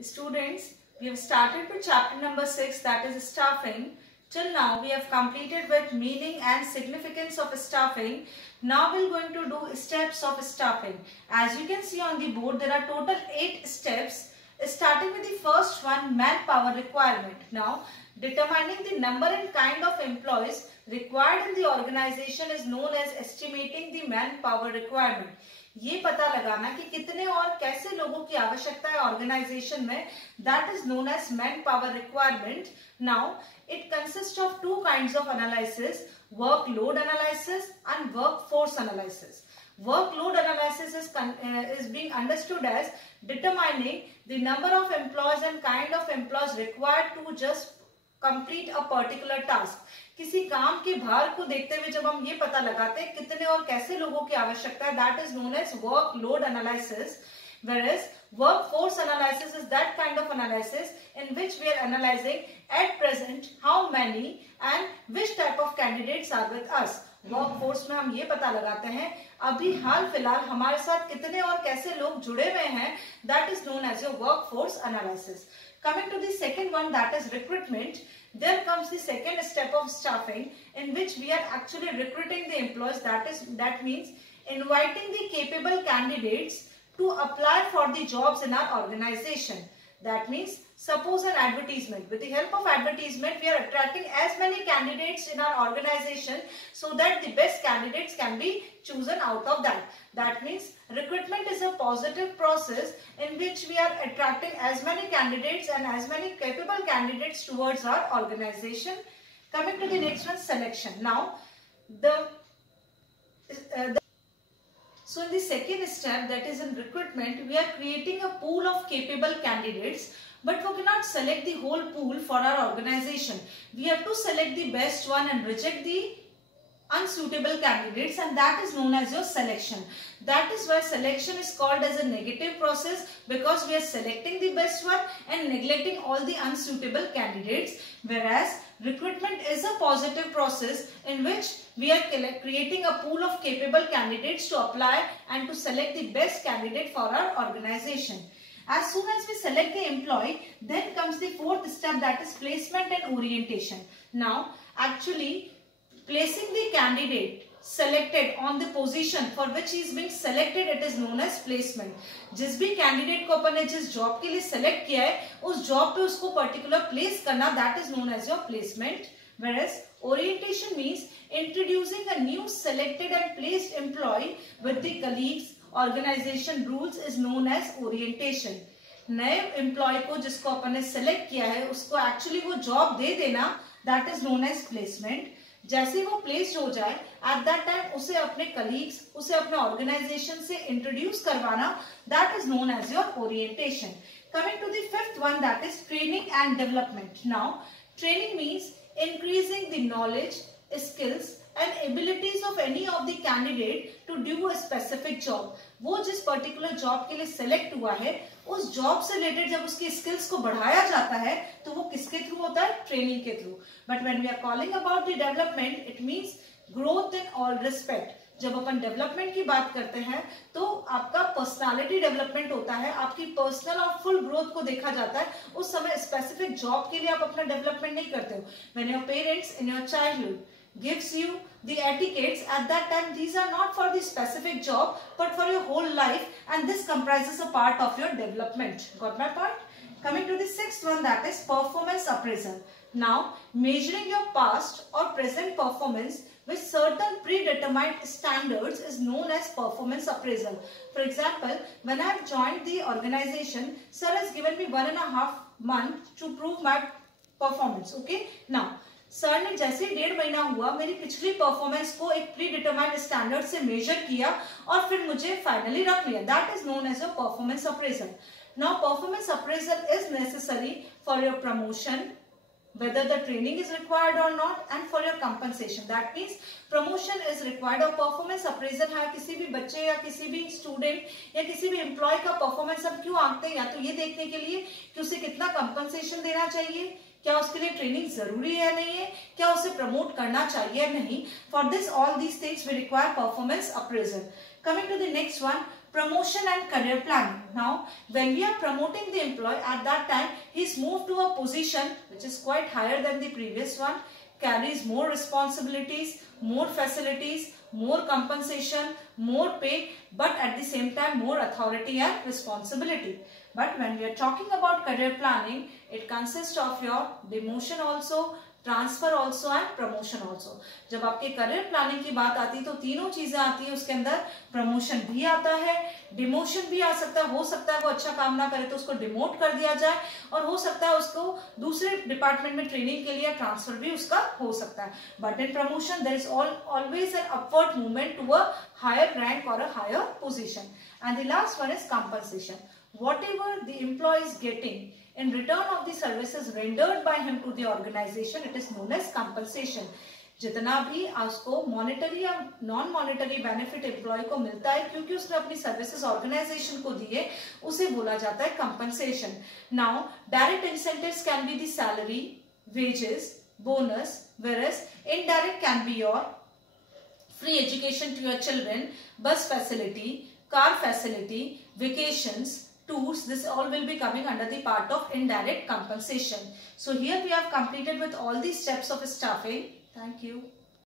Students, we have started with chapter number 6, that is staffing. Till now we have completed with meaning and significance of staffing. Now we are going to do steps of staffing. As you can see on the board, there are total 8 steps. Starting with the first one, manpower requirement. Now, determining the number and kind of employees required in the organization is known as estimating the manpower requirement. ये पता लगाना कि कितने और कैसे लोगों की आवश्यकता है ऑर्गेनाइजेशन में, that is known as man power requirement. Now it consist of 2 kinds of analysis, workload analysis and workforce analysis. Workload analysis is being understood as determining the number of employees and kind of employees required to just complete a particular task. किसी काम के भार को देखते हुए जब हम ये पता लगाते हैं कितने और कैसे लोगों की आवश्यकता है, that is known as workload analysis. Whereas workforce analysis is that kind of analysis in which we are analyzing at present how many and which type of candidates are with us. Workforce में हम ये पता लगाते हैं अभी हाल फिलहाल हमारे साथ कितने और कैसे लोग जुड़े हुए हैं, that is known as your workforce analysis. Coming to the second one, that is recruitment. There comes the second step of staffing in which we are actually recruiting the employees. That means inviting the capable candidates to apply for the jobs in our organization. That means suppose an advertisement. With the help of advertisement, we are attracting as many candidates in our organization so that the best candidates can be chosen out of that. That means recruitment is a positive process in which we are attracting as many candidates and as many capable candidates towards our organization. Coming to the next one, selection. Now, so in the second step, that is in recruitment, we are creating a pool of capable candidates, but we cannot select the whole pool for our organization. We have to select the best one and reject the unsuitable candidates, and that is known as your selection. That is why selection is called as a negative process, because we are selecting the best one and neglecting all the unsuitable candidates. Whereas recruitment is a positive process in which we are creating a pool of capable candidates to apply and to select the best candidate for our organization. As soon as we select the employee, then comes the fourth step, that is placement and orientation. Now, actually placing the candidate selected on the position for which he is being selected, it is known as placement. जिस भी candidate को अपन ने जिस job के लिए select किया है उस जॉब पे उसको पर्टिकुलर प्लेस करना, that is known as your placement. Whereas orientation means introducing a new selected and placed employee with the colleagues organization rules is known as orientation. नए एम्प्लॉय को जिसको अपन ने सेलेक्ट किया है उसको एक्चुअली वो जॉब दे देना, that is known as placement. जैसे वो प्लेस्ड हो जाए एट दैट टाइम उसे अपने कलीग्स, उसे अपने ऑर्गेनाइजेशन से इंट्रोड्यूस करवाना, that is known as your orientation. Coming to the fifth one, that is training and development. Now training means increasing the knowledge, skills and abilities of any of the candidate to do a specific job. वो जिस particular job के लिए select हुआ है उस job से related जब उसकी स्किल्स को बढ़ाया जाता है तो वो किसके थ्रू होता है? ट्रेनिंग के through. But when we are calling about the development, it means growth in all respect. जब अपन डेवलपमेंट की बात करते हैं तो आपका पर्सनालिटी डेवलपमेंट होता है, आपकी पर्सनल और फुल ग्रोथ को देखा जाता है. उस समय स्पेसिफिक जॉब के लिए आप अपना डेवलपमेंट नहीं करते हो. When your parents in your childhood gives you the etiquettes, at that time these are not for the specific job but for your whole life, and this comprises a part of your development. Got my point? Coming to the sixth one, that is performance appraisal. Now, measuring your past or present performance with certain predetermined standards is known as performance appraisal. For example, when I have joined the organization, sir has given me 1.5 months to prove my performance. Okay, now sir ने जैसे 1.5 महीना हुआ मेरी पिछली performance को एक pre determined standard से measure किया और फिर मुझे फाइनली रख लिया, that is known as your performance appraisal. Now performance appraisal is necessary for your promotion, whether the training is required or not, and for your compensation. That means promotion is required. और performance appraisal है किसी भी बच्चे या किसी भी student या किसी भी एम्प्लॉय का परफॉर्मेंस हम क्यों आंकते हैं? या तो ये देखने के लिए कि उसे कितना कंपनसेशन देना चाहिए, क्या उसके लिए ट्रेनिंग जरूरी है नहीं है, क्या उसे प्रमोट करना चाहिए नहीं. For this all these things we require performance appraisal. Coming to the next one, promotion and career planning. Now, when we are promoting the employee, at that time, he's moved to a position which is quite higher than the previous one, carries more responsibilities, more facilities, more compensation, more pay, but at the same time, more authority and responsibility. But when we are talking about career planning, it consists of your demotion also, transfer also and promotion also. जब आपके career planning की बात आती है तो तीनों चीजें आती है. उसके अंदर प्रमोशन भी आता है, डिमोशन भी आ सकता है. हो सकता है वो अच्छा काम ना करे तो उसको डिमोट कर दिया जाए, और हो सकता है उसको दूसरे डिपार्टमेंट में ट्रेनिंग के लिए ट्रांसफर भी उसका हो सकता है. But in promotion there is always an upward movement to a higher rank और a higher position. And the last one is compensation. Whatever the employee is getting in return of the services rendered by him to the organization, it is known as compensation. जितना भी उसको monetary या non monetary benefit employ को मिलता है क्योंकि उसने अपनी सर्विसेज ऑर्गेनाइजेशन को दिए, उसे बोला जाता है compensation. Now direct incentives can be the salary, wages, bonus, whereas indirect can be your free education to your children, bus facility, car facility, vacations, tours. This all will be coming under the part of indirect compensation. So here we have completed with all these steps of staffing. Thank you.